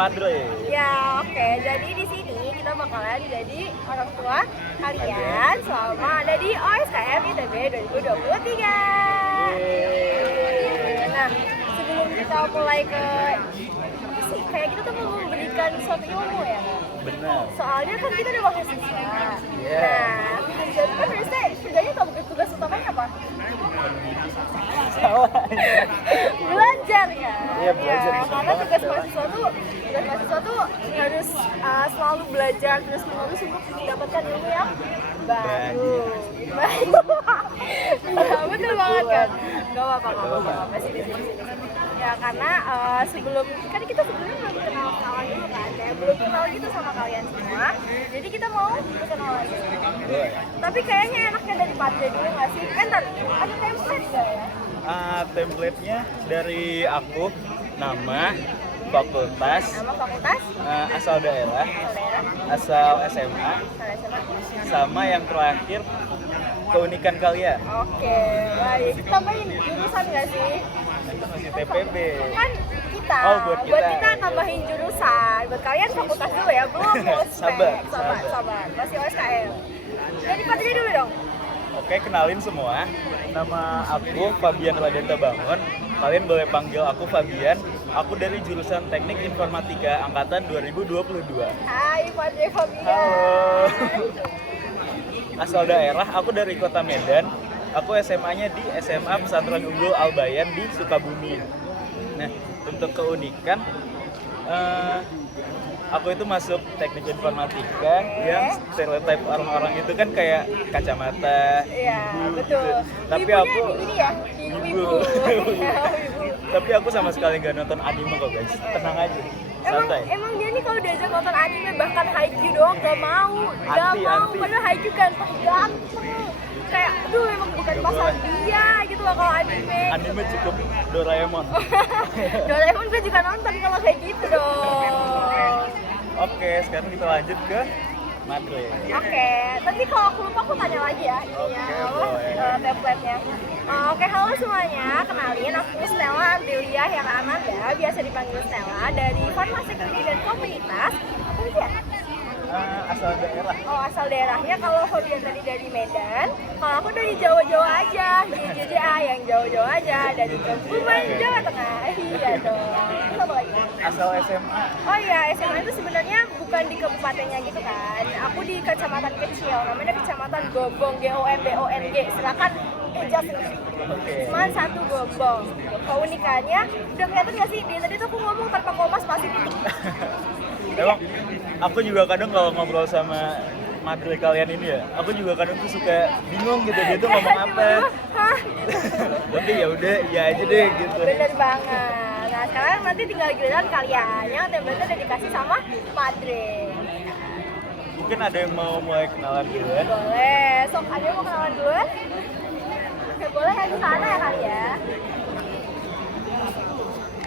Padre. Ya, oke. Jadi di sini kita bakalan jadi orang tua kalian selama ada di OSKM ITB 2023. Nah, sebelum kita mulai ke apa sih? Kayak kita tuh mau memberikan suatu ilmu ya. Benar. Soalnya kan kita udah mahasiswa. Yeah. Nah, jadi kan biasanya kerjanya tau tugas utamanya apa? Salah. Belajar ya. Iya, belajar. Ya, karena tugas mahasiswa tuh harus selalu belajar terus menerus untuk mendapatkan ilmu yang baru. Ya, betul banget kan. Gak apa-apa. Sini. Ya karena sebelum kan kita sebelumnya belum kenal-kenalan dulu kan, kayak belum kenal gitu sama kalian semua. Jadi kita mau berkenalan lagi. Tapi kayaknya enaknya dari Padre dulu nggak sih? Ntar ada template nggak ya? Template-nya dari aku, nama, fakultas, asal daerah, asal SMA, sama yang terakhir keunikan kalian. Oke, baik. Tambahin jurusan nggak sih? Itu masih TPB. Kan kita, buat kita tambahin jurusan. Buat kalian fakultas dulu ya, belum ospek. Sabar. Masih OSKM. Jadi Padre dulu dong. Oke, kenalin semua. Nama aku Fabian Radenta Bangun. Kalian boleh panggil aku Fabian. Aku dari jurusan Teknik Informatika angkatan 2022. Hai Padre Fabian. Halo. Asal daerah, aku dari Kota Medan. Aku SMA-nya di SMA Pesantren Unggul Al-Bayan di Sukabumi. Nah, untuk keunikan, aku itu masuk teknik informatika yang stereotip orang-orang itu kan kayak kacamata, Iya, betul. gitu. Tapi Ibunya aku ini ya, ibu. Tapi aku sama sekali nggak nonton anime kok guys. Tenang aja, santai. Emang dia nih kalau diajak nonton anime bahkan Haikyuu doang gak mau. Anti. Padahal Haikyuu ganteng. Kayak, aduh emang bukan pasar dia gitu loh kalau anime. Anime cukup Doraemon. Doraemon gue juga nonton kalau kayak gitu dong. Oke, sekarang kita lanjut ke Madre. Oke, tapi kalau aku lupa aku tanya lagi ya template-nya. Oke, halo semuanya, kenalin aku Stella Antilia Hera Ananda, biasa dipanggil Stella dari Farmasi Klinik dan Komunitas. Apa sih ya? Asal daerah. Oh, asal daerahnya. Kalau Fabian tadi dari Medan, kalau aku dari Jawa-Jawa aja, JJA yang Jawa-Jawa aja, dari Kebumen, Jawa Tengah. Iya dong. Terus apa lagi? Asal SMA. Oh iya, SMA itu sebenarnya bukan di kabupatennya gitu kan. Aku di kecamatan kecil, namanya Kecamatan Gombong, GOMBONG. Silakan ejak sendiri. Cuma satu Gombong. Keunikannya, udah kelihatan nggak sih? Dia tadi tuh aku ngomong tanpa koma spasi titik. Emang aku juga kadang kalau ngobrol sama Madre kalian ini ya, aku juga kadang tuh suka bingung gitu dia tuh ngomong apa. Hah? Tapi ya udah, ya aja deh gitu. Bener banget. Nah sekarang nanti tinggal giliran kalian yang template udah dikasih sama Padre. Mungkin ada yang mau mulai kenalan dulu ya? Boleh. Sok ada yang mau kenalan duluan? Oke, boleh ya di sana ya kali ya.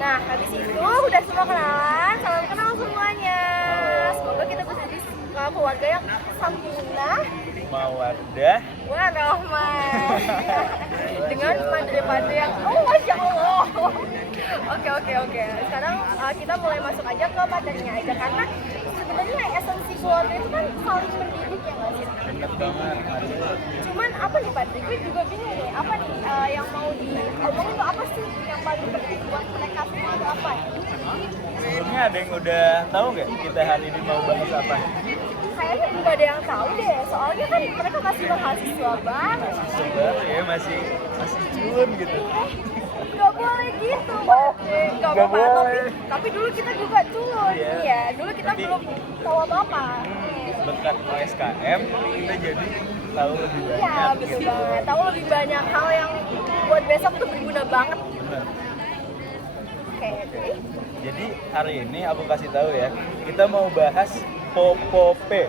Nah, habis itu udah semua kenalan, salam kenal semuanya. Semoga kita bisa jadi keluarga yang sakinah, Mawaddah, warahmah. Dengan Padre yang Masya Allah. Oke. Sekarang kita mulai masuk aja ke materinya aja karena sebenarnya esensi keluarga itu kan saling mendidik ya nggak sih? bener banget. Cuman apa nih Padre? Gue juga bingung nih. Apa nih yang mau diomongin tuh apa sih yang paling penting buat mereka semua itu apa? Sebelumnya ada yang udah tahu nggak kita hari ini mau bahas apa? Kayaknya belum ada yang tahu deh. Soalnya kan mereka masih mahasiswa banget. Sebentar ya masih culun gitu. Gak boleh gitu, gak nggak apa-apa. boleh. Tapi dulu kita juga culun, Iya. iya. Dulu kita Tapi- belum tahu apa-apa. Berkat OSKM kita jadi tahu lebih banyak. Iya, betul gitu. banget. Tahu lebih banyak hal yang buat besok tuh berguna banget. Bener. Oke, jadi Jadi hari ini aku kasih tahu ya, kita mau bahas Popope.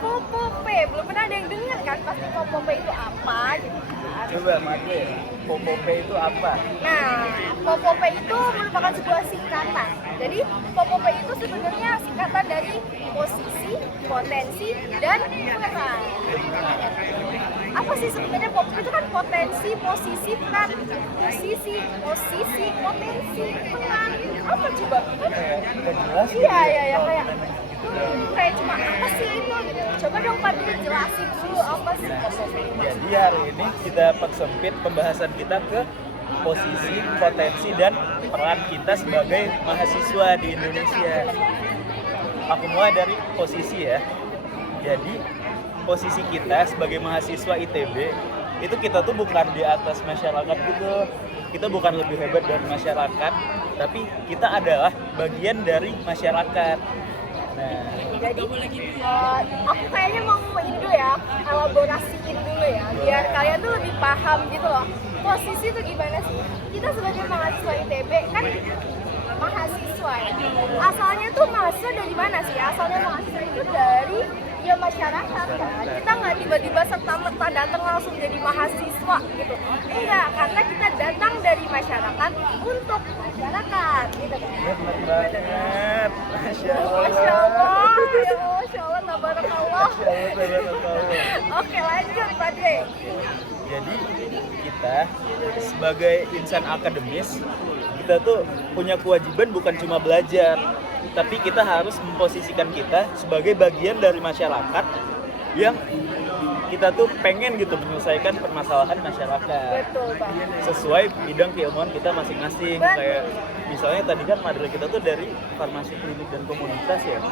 Popope, belum pernah ada yang dengar kan pasti Popope itu apa gitu kan. Coba Madre, Popope itu apa? Nah, Popope itu merupakan sebuah singkatan. Jadi Popope itu sebenarnya singkatan dari posisi, potensi, dan peran. Apa sih sebenarnya Popope itu kan potensi, posisi, peran, posisi, potensi, peran. apa coba? Kayak nggak jelas gitu Iya, ya. iya, iya, kayak cuma apa sih itu gitu. Coba dong Pak Dwi jelasin dulu apa sih posisi. Jadi hari ini kita persempit pembahasan kita ke posisi, potensi, dan peran kita sebagai mahasiswa di Indonesia. Aku mulai dari posisi ya. Jadi posisi kita sebagai mahasiswa ITB itu kita tuh bukan di atas masyarakat gitu. Kita bukan lebih hebat dari masyarakat, tapi kita adalah bagian dari masyarakat. Nah, Jadi aku kayaknya mau ini dulu ya, elaborasiin dulu ya, biar kalian tuh lebih paham gitu loh. Posisi itu gimana sih? Kita sebagai mahasiswa ITB kan mahasiswa ya. Asalnya tuh mahasiswa dari mana sih? Asalnya mahasiswa itu dari ya masyarakat kan. Kita nggak tiba-tiba serta-merta datang langsung jadi mahasiswa gitu. Enggak, karena kita datang dari masyarakat untuk masyarakat gitu kan. benar banget. Masya Masya Allah. Allah, ya Masya Allah, tabarakallah. Oke, lanjut Pak Dre. Jadi kita sebagai insan akademis, kita tuh punya kewajiban bukan cuma belajar, tapi kita harus memposisikan kita sebagai bagian dari masyarakat yang kita tuh pengen gitu menyelesaikan permasalahan masyarakat Betul Pak. sesuai bidang keilmuan kita masing-masing. Betul. Kayak misalnya tadi kan materi kita tuh dari farmasi klinik dan komunitas ya,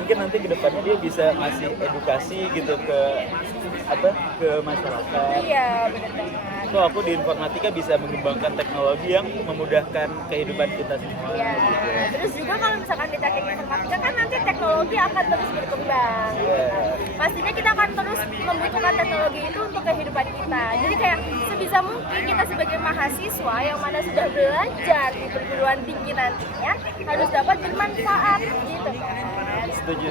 mungkin nanti kedepannya dia bisa ngasih edukasi gitu ke masyarakat. Iya, benar banget. So aku di informatika bisa mengembangkan teknologi yang memudahkan kehidupan kita semua. Iya. Gitu. Terus juga kalau misalkan di teknik informatika kan nanti teknologi akan terus berkembang. Iya. Pastinya kita akan terus membutuhkan teknologi itu untuk kehidupan kita. Jadi kayak sebisa mungkin kita sebagai mahasiswa yang mana sudah belajar di perguruan tinggi nantinya harus dapat bermanfaat gitu kan. Setuju.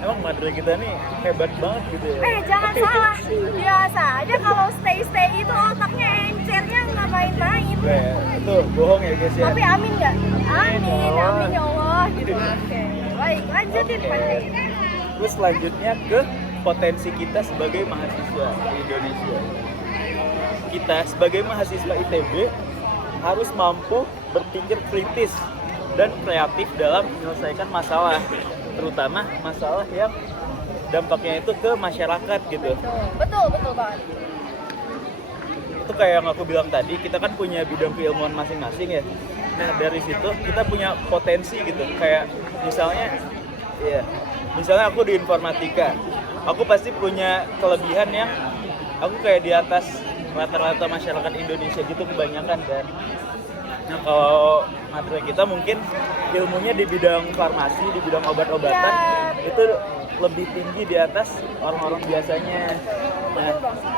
Emang materi kita nih hebat banget gitu ya. Jangan salah. Biasa aja kalau stay itu otaknya encernya nggak main-main. Itu bohong ya guys ya. Tapi amin nggak? Amin ya Allah gitu. Oke, baik lanjutin Pak Dre. Terus selanjutnya ke potensi kita sebagai mahasiswa di Indonesia. Kita sebagai mahasiswa ITB harus mampu berpikir kritis dan kreatif dalam menyelesaikan masalah, terutama masalah yang dampaknya itu ke masyarakat gitu. Betul banget. Itu kayak yang aku bilang tadi, kita kan punya bidang keilmuan masing-masing ya. Nah dari situ kita punya potensi gitu. Kayak misalnya aku di informatika, aku pasti punya kelebihan yang aku kayak di atas rata-rata masyarakat Indonesia gitu kebanyakan kan. Nah kalau materi kita mungkin ilmunya di bidang farmasi, di bidang obat-obatan, Ya, itu lebih tinggi di atas orang-orang biasanya. Nah,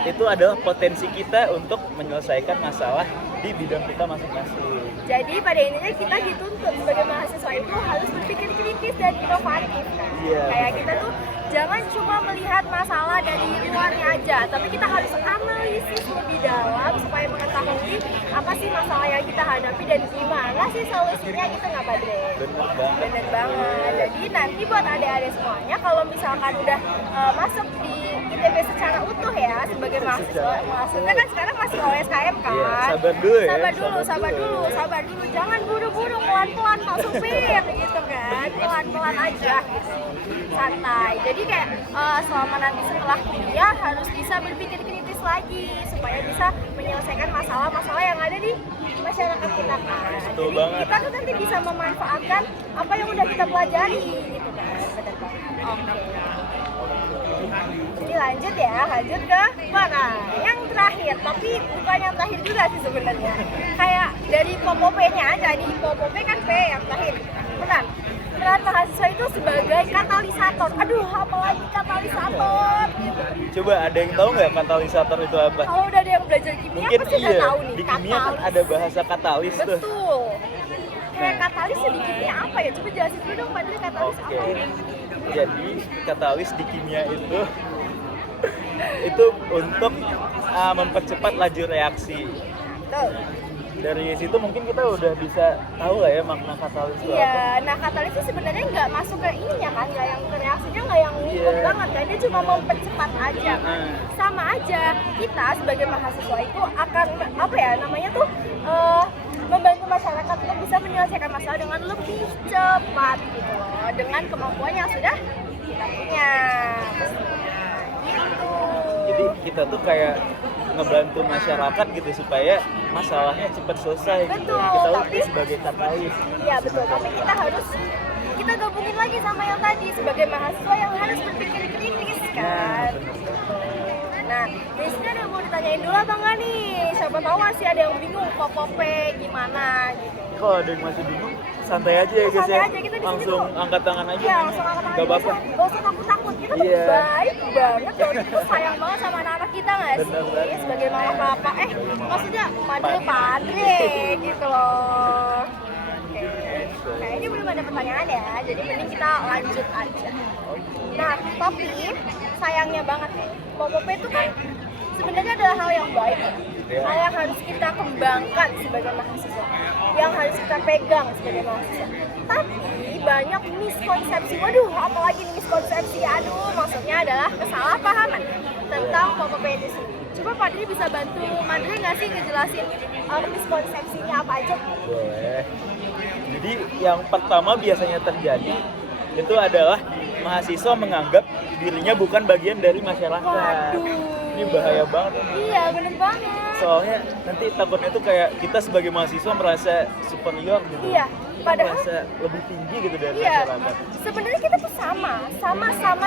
itu adalah potensi kita untuk menyelesaikan masalah di bidang kita masing-masing. Jadi pada intinya kita dituntut sebagai mahasiswa itu harus berpikir kritis dan inovatif kan. Iya. Kayak kita tuh jangan cuma melihat masalah dari luarnya aja, tapi kita harus analisis lebih dalam supaya mengetahui apa sih masalah yang kita hadapi dan gimana sih solusinya gitu nggak Pak Dre? Bener banget. Jadi nanti buat adik-adik semuanya kalau misalkan udah masuk di ITB secara utuh ya sebagai mahasiswa, maksudnya kan sekarang masih OSKM kan? Iya, sabar dulu ya. Sabar dulu, jangan buru-buru, pelan-pelan Pak Supir gitu kan, pelan-pelan aja gitu, santai. Jadi kayak selama nanti setelah kuliah harus bisa berpikir kritis lagi supaya bisa menyelesaikan masalah-masalah yang ada di masyarakat kita kan. Betul Jadi banget. kita tuh nanti bisa memanfaatkan apa yang udah kita pelajari gitu kan, benar banget. Oke. Jadi lanjut ke mana? Yang terakhir, tapi bukan yang terakhir juga sih sebenarnya. Kayak dari POP-nya aja, di POP kan P yang terakhir. Peran mahasiswa itu sebagai katalisator. Aduh, apalagi katalisator gitu. Coba ada yang tahu nggak katalisator itu apa? Kalau udah ada yang belajar kimia Mungkin pasti udah tahu nih. di kimia kan ada bahasa katalis tuh. Betul. Kayak katalis sedikitnya apa ya? Coba jelasin dulu dong Pak Dre, katalis Oke. apa ya? Jadi katalis di kimia itu untuk mempercepat laju reaksi. Tuh. Dari situ mungkin kita udah bisa tahu lah ya makna katalis itu apa. Iya, nah katalis itu sebenarnya nggak masuk ke ininya kan, nggak yang ke reaksinya nggak yang ngikut banget kan, dia cuma mempercepat aja kan. Sama aja, kita sebagai mahasiswa itu akan apa ya namanya tuh membantu masyarakat untuk bisa menyelesaikan masalah dengan lebih cepat gitu loh, dengan kemampuan yang sudah kita punya. Gitu. Jadi kita tuh kayak ngebantu masyarakat gitu supaya masalahnya cepat selesai. Betul, Kita tapi- sebagai katalis. Iya betul, tapi kita gabungin lagi sama yang tadi sebagai mahasiswa yang harus berpikir kritis kan. Nah, di sini ada yang mau ditanyain dulu apa enggak nih? Siapa tahu masih ada yang bingung Popope gimana gitu. Kalau ada yang masih bingung, santai aja ya guys Santai ya. aja, kita di sini Langsung tuh. angkat tangan aja. Iya, langsung angkat tangan. Gak apa-apa. Gak usah takut-takut. Kita tuh Iya. baik banget loh. Kita tuh sayang banget sama anak-anak kita nggak sih? Bener banget. Sebagai mama papa, maksudnya padre gitu loh. Oke. Kayaknya belum ada pertanyaan ya, jadi mending kita lanjut aja. Nah, tapi sayangnya banget nih, Popope itu kan sebenarnya adalah hal yang baik, hal yang harus kita kembangkan sebagai mahasiswa, yang harus kita pegang sebagai mahasiswa. Tapi banyak miskonsepsi, waduh apalagi nih miskonsepsi, maksudnya adalah kesalahpahaman tentang Popope itu sendiri. Coba Padri bisa bantu Madri nggak sih ngejelasin miskonsepsinya apa aja? Boleh. Jadi yang pertama biasanya terjadi itu adalah mahasiswa menganggap dirinya bukan bagian dari masyarakat. Waduh. Ini bahaya banget. Iya bener banget. Soalnya nanti takutnya tuh kayak kita sebagai mahasiswa merasa superior gitu. Iya, Kita padahal- merasa lebih tinggi gitu dari Iya, masyarakat. sebenarnya kita tuh sama-sama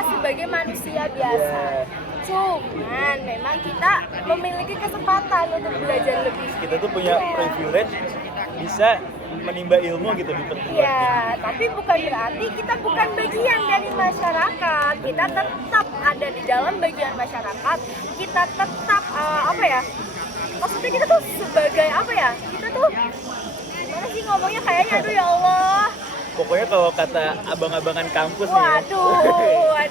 sebagai manusia biasa. Iya. Cuman memang kita memiliki kesempatan untuk belajar lebih. Kita tuh punya privilege bisa menimba ilmu gitu di perguruan tinggi. Iya, tapi bukan berarti kita bukan bagian dari masyarakat. Kita tetap ada di dalam bagian masyarakat. Kita tetap maksudnya kita tuh sebagai Kita tuh gimana sih ngomongnya kayaknya aduh ya Allah. Pokoknya kalau kata abang-abangan kampus nih ya. Waduh.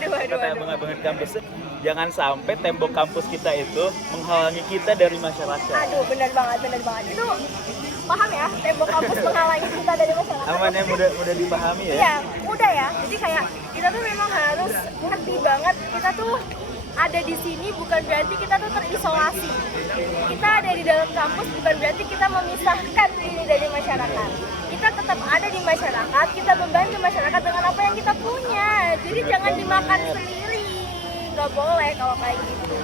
Kata abang-abangan kampus tuh, jangan sampai tembok kampus kita itu menghalangi kita dari masyarakat. Aduh, benar banget. Itu paham ya, tembok kampus menghalangi kita dari masyarakat. Aman ya, mudah dipahami ya. Iya, mudah ya. Jadi kayak kita tuh memang harus ngerti banget kita tuh ada di sini bukan berarti kita tuh terisolasi. Kita ada di dalam kampus bukan berarti kita memisahkan diri dari masyarakat. Kita tetap ada di masyarakat, kita membantu masyarakat dengan apa yang kita punya. Jadi jangan dimakan sendiri. Nggak boleh kalau kayak gitu.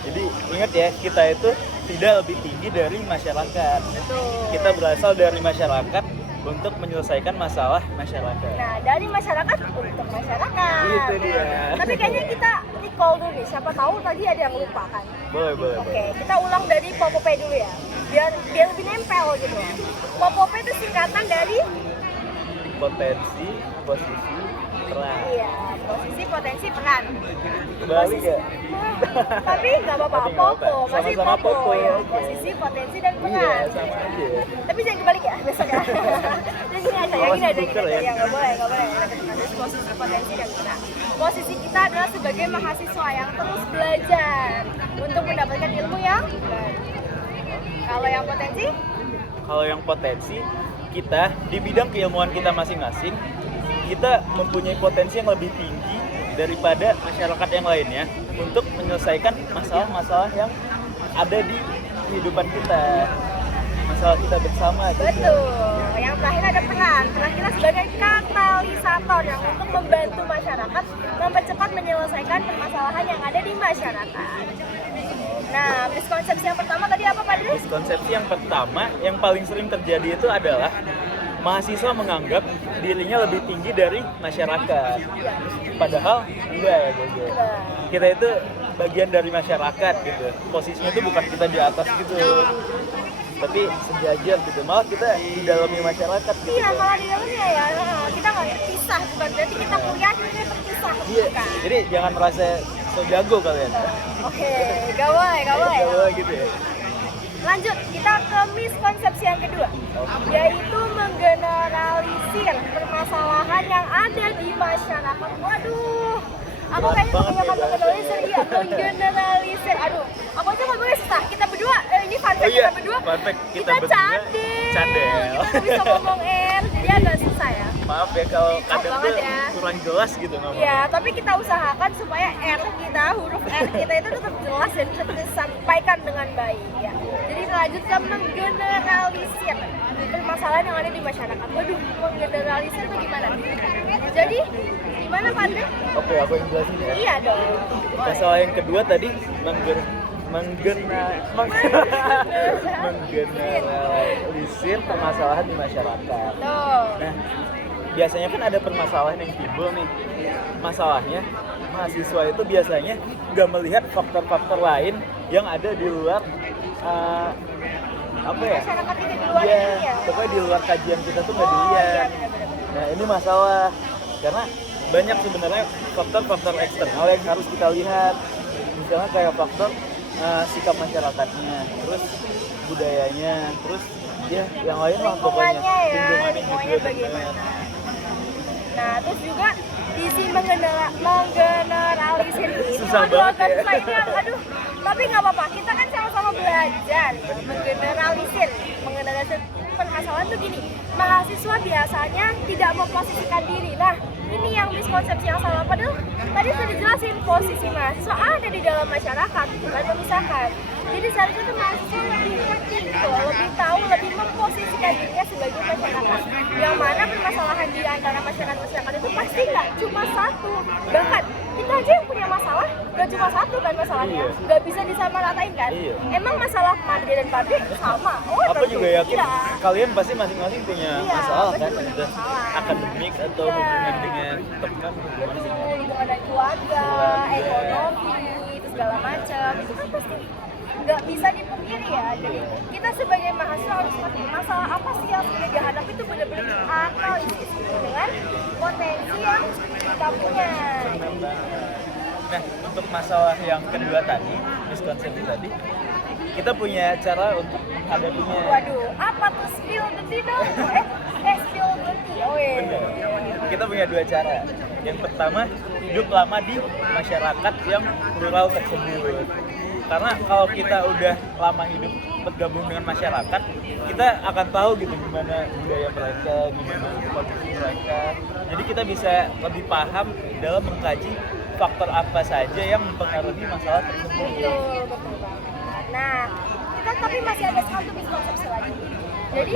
Jadi ingat ya, kita itu tidak lebih tinggi dari masyarakat. Betul. Kita berasal dari masyarakat untuk menyelesaikan masalah masyarakat. Nah, dari masyarakat untuk masyarakat. Itu dia. Tapi kayaknya kita recall dulu nih, siapa tahu tadi ada yang lupa kan. Boleh. Oke, kita ulang dari Popope dulu ya. Biar lebih nempel gitu. Popope itu singkatan dari Potensi, posisi, peran. iya, posisi, potensi, peran. Balik ya? Tapi nggak apa-apa, Tapi nggak Popo, apa-apa. masih Sama-sama Popo Popo, ya. oke. Posisi, potensi, dan Iya, peran. sama aja. Tapi jangan kebalik ya besok ya. Jadi gini aja, Awas gini aja. buker ya. Ya nggak boleh. Terus posisi, potensi, dan peran. Posisi kita adalah sebagai mahasiswa yang terus belajar untuk mendapatkan ilmu yang baru. Kalau yang potensi, Kalau yang potensi, kita di bidang keilmuan kita masing-masing, kita mempunyai potensi yang lebih tinggi daripada masyarakat yang lainnya untuk menyelesaikan masalah-masalah yang ada di kehidupan kita, masalah kita bersama gitu. betul. Yang terakhir ada peran. Peran kita sebagai katalisator yang untuk membantu masyarakat mempercepat menyelesaikan permasalahan yang ada di masyarakat. Nah, miskonsepsi yang pertama tadi apa Pak Dris? Konsepsi yang pertama yang paling sering terjadi itu adalah mahasiswa menganggap dirinya lebih tinggi dari masyarakat. Padahal enggak ya guys. Kita itu bagian dari masyarakat gitu. Posisinya itu bukan kita di atas gitu. Tapi sejajar gitu. Malah kita di dalamnya masyarakat gitu. Iya, malah di dalamnya ya. Kita nggak terpisah, bukan berarti kita kuliah ini terpisah. Iya. Bukan. Jadi jangan merasa so jago kalian. Oke, gak boleh. Gak boleh gitu ya. Lanjut, kita ke miskonsepsi yang kedua, yaitu menggeneralisir permasalahan yang ada di masyarakat. Waduh, aku Berat kayaknya banget kebanyakan ya, menggeneralisir, iya, menggeneralisir. Aduh, aku aja ngomongnya susah. Kita berdua, ini fun fact Oh iya, kita berdua, fun fact kita kita berdua cadel. cadel. Kita nggak bisa ngomong R, jadi agak susah ya. maaf ya kalau kadang tuh banget ya. kurang jelas gitu ngomongnya. Ya, tapi kita usahakan supaya huruf R kita itu tetap jelas dan tetap disampaikan dengan baik ya. Jadi lanjutkan menggeneralisir permasalahan yang ada di masyarakat. Waduh, menggeneralisir itu gimana? Jadi, gimana Pak Andre? Oke, aku yang jelasin ya. Iya dong. Masalah yang kedua tadi menggeneralisir permasalahan di masyarakat. Tuh. Nah, biasanya kan ada permasalahan yang timbul nih. Masalahnya, mahasiswa itu biasanya nggak melihat faktor-faktor lain yang ada di luar apa ya? Masyarakat ini di luar Iya, ini ya. pokoknya di luar kajian kita tuh nggak Iya, dilihat. benar-benar. Nah, ini masalah karena banyak sebenarnya faktor-faktor eksternal yang harus kita lihat. Misalnya kayak faktor sikap masyarakatnya, terus budayanya, terus ya yang lain lah pokoknya. Lingkungannya juga bagaimana. Nah, terus juga isi menggeneralisir ini. Susah Aduh, banget agak ya. susah ini, aduh. Tapi nggak apa-apa, kita kan sama-sama belajar. Menggeneralisir permasalahan tuh gini. Mahasiswa biasanya tidak memposisikan diri. Nah, ini yang miskonsepsi yang salah. Padahal tadi sudah dijelasin posisi mahasiswa ada di dalam masyarakat, bukan memisahkan. Jadi seharusnya tuh mahasiswa lebih ngerti gitu, lebih tahu, lebih memposisikan dirinya sebagai masyarakat. Yang mana permasalahan di antara masyarakat itu pasti nggak cuma satu. Bahkan kita aja yang punya masalah nggak cuma satu kan masalahnya, Iya. nggak bisa disamaratain kan. Iya. Emang masalah Madri dan Pabri sama? Oh, Aku tentu juga yakin tidak. kalian pasti masing-masing punya Iya, masalah pasti kan, punya entah masalah. akademik atau Iya. hubungan dengan teman, hubungan dengan Hubungan dengan keluarga, ekonomi, itu segala macam. Itu kan pasti nggak bisa dipungkiri ya. Jadi kita sebagai mahasiswa harus ngerti masalah apa sih yang sudah dihadapi itu benar-benar analisis dengan potensi yang kita punya. Nah, untuk masalah yang kedua tadi, miskonsepsi tadi, kita punya cara untuk menghadapinya. Waduh, apa tuh spill the tea dong? Spill the tea. Oh iya. Benar. Kita punya dua cara. Yang pertama, hidup lama di masyarakat yang plural tersebut. Karena kalau kita udah lama hidup bergabung dengan masyarakat, kita akan tahu gitu gimana budaya mereka, gimana kondisi mereka. Jadi kita bisa lebih paham dalam mengkaji faktor apa saja yang mempengaruhi masalah tersebut. Betul banget. Nah, kita tapi masih ada satu miskonsepsi lagi. Jadi,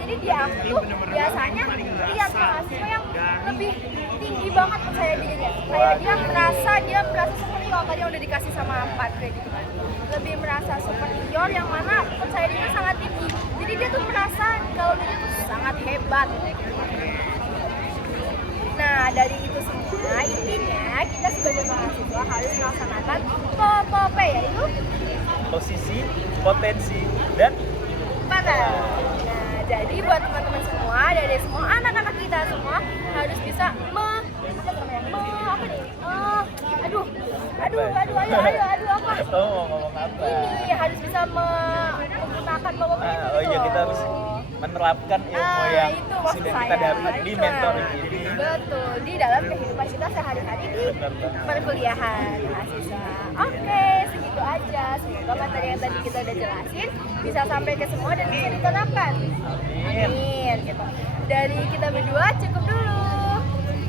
jadi dia tuh biasanya lihat mahasiswa yang lebih tinggi banget percaya dirinya. Kayak dia merasa superior, tadi yang udah dikasih sama Pak kayak gitu kan. Lebih merasa superior yang mana percaya dirinya sangat tinggi. Jadi dia tuh merasa kalau dia tuh sangat hebat. Nah, dari itu semua, intinya kita sebagai mahasiswa harus melaksanakan PPP, yaitu Posisi, potensi, dan peran. Nah, jadi buat teman-teman semua, dari semua anak-anak kita semua harus bisa ayo apa? Kamu mau ngomong apa? Ini harus bisa menggunakan PPP. Oh iya, kita harus menerapkan ilmu yang itu maksud sudah saya. kita dapat di Itu. mentoring ini. Betul, di dalam kehidupan kita sehari-hari di Benar banget. perkuliahan mahasiswa. Oke, segitu aja. Semoga materi yang tadi kita udah jelasin bisa sampai ke semua dan bisa diterapkan. Amin. Amin. Gitu. Dari kita berdua cukup dulu.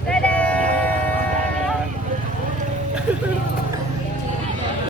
Dadah.